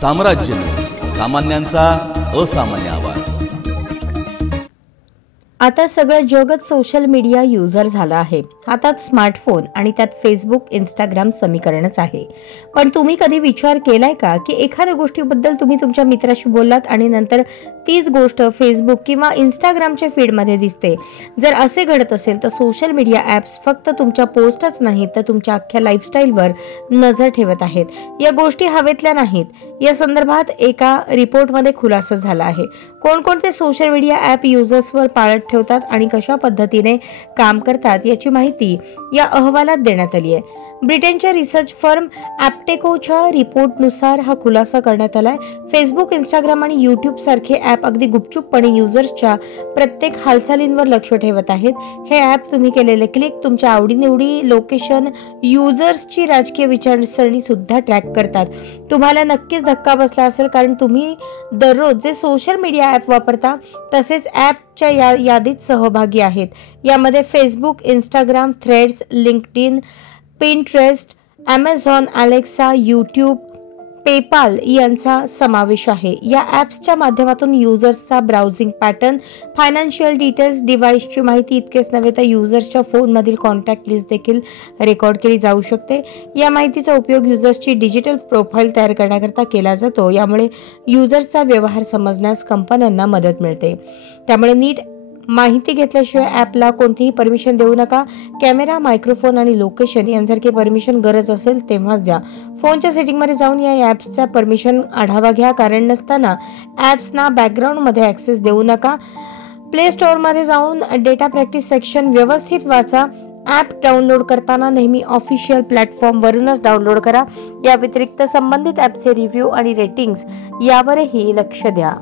साम्राज्य सामान्यांचा असामान्य आवाज। आता सगळं जगच सोशल मीडिया युजर झालं आहे। हातात स्मार्टफोन आणि त्यात फेसबुक, इंस्टाग्राम समीकरणच आहे। पण तुम्ही कधी विचार केलाय का की एखाद्या गोष्टीबद्दल तुम्ही तुमच्या मित्राशी बोललात आणि नंतर तीच गोष्ट फेसबुक किंवा इंस्टाग्रामच्या फीडमध्ये दिसते। जर असे घडत असेल तर सोशल मीडिया ॲप्स फक्त तुमच्या पोस्टच नाहीत तर तुमच्या अख्ख्या लाईफस्टाईलवर नजर ठेवत आहेत। या गोष्टी हवेतल्या नाहीत। या संदर्भात एका रिपोर्टमध्ये खुलासा झाला आहे। कोणकोणते सोशल मीडिया ॲप युजर्सवर पाळत ठेवतात आणि कशा पद्धतीने काम करतात याची माहिती या अहवालात देण्यात आली आहे। ब्रिटनच्या रिसर्च फर्म ॲप्टेकोच्या रिपोर्टनुसार हा खुलासा करण्यात आलाय। फेसबुक, इंस्टाग्राम आणि यूट्यूब सारखे ॲप अगदी गुपचूपपणे युजर्सच्या प्रत्येक हालचालींवर लक्ष ठेवत आहेत। हे ॲप तुम्ही केलेले क्लिक, तुमच्या आवडीनिवडी, लोकेशन, युजर्सची राजकीय विचारसरणी सुद्धा ट्रॅक करतात। तुम्हाला नक्कीच धक्का बसला असेल कारण तुम्ही दररोज जे सोशल मीडिया ॲप वापरता तसेच ॲपच्या यादीत सहभागी आहेत। यामध्ये Facebook, Instagram, threads, LinkedIn, Pinterest, Amazon, Alexa, YouTube, PayPal यांचा समावेश आहे। या ॲप्सच्या माध्यमातून युजर्सचा ब्राउझिंग पॅटर्न, फायनान्शियल डिटेल्स, डिव्हाइसची माहिती इतकेच नव्हे तर युजर्सच्या फोनमधील कॉन्टॅक्ट लिस्ट देखील रेकॉर्ड केली जाऊ शकते। या माहितीचा उपयोग युजर्सची डिजिटल प्रोफाईल तयार करण्याकरता केला जातो। यामुळे युजर्सचा व्यवहार समजण्यास कंपन्यांना मदत मिळते। त्यामुळे नीट माहिती घेतल्याशिवाय ॲपला कोणतीही परमिशन देऊ नका। कॅमेरा, मायक्रोफोन आणि लोकेशन यांसारखे परमिशन गरज असेल तेव्हाच द्या। फोनच्या सेटिंगमध्ये जाऊन या ॲप्सचा परमिशन आढावा घ्या। कारण नसताना ॲप्सना बॅकग्राऊंडमध्ये ॲक्सेस देऊ नका। प्ले स्टोअरमध्ये जाऊन डेटा प्रॅक्टिस सेक्शन व्यवस्थित वाचा। ॲप डाउनलोड करताना नेहमी ऑफिशियल प्लॅटफॉर्मवरूनच डाउनलोड करा। या व्यतिरिक्त संबंधित ॲपचे रिव्ह्यू आणि रेटिंग्स यावरही लक्ष द्या।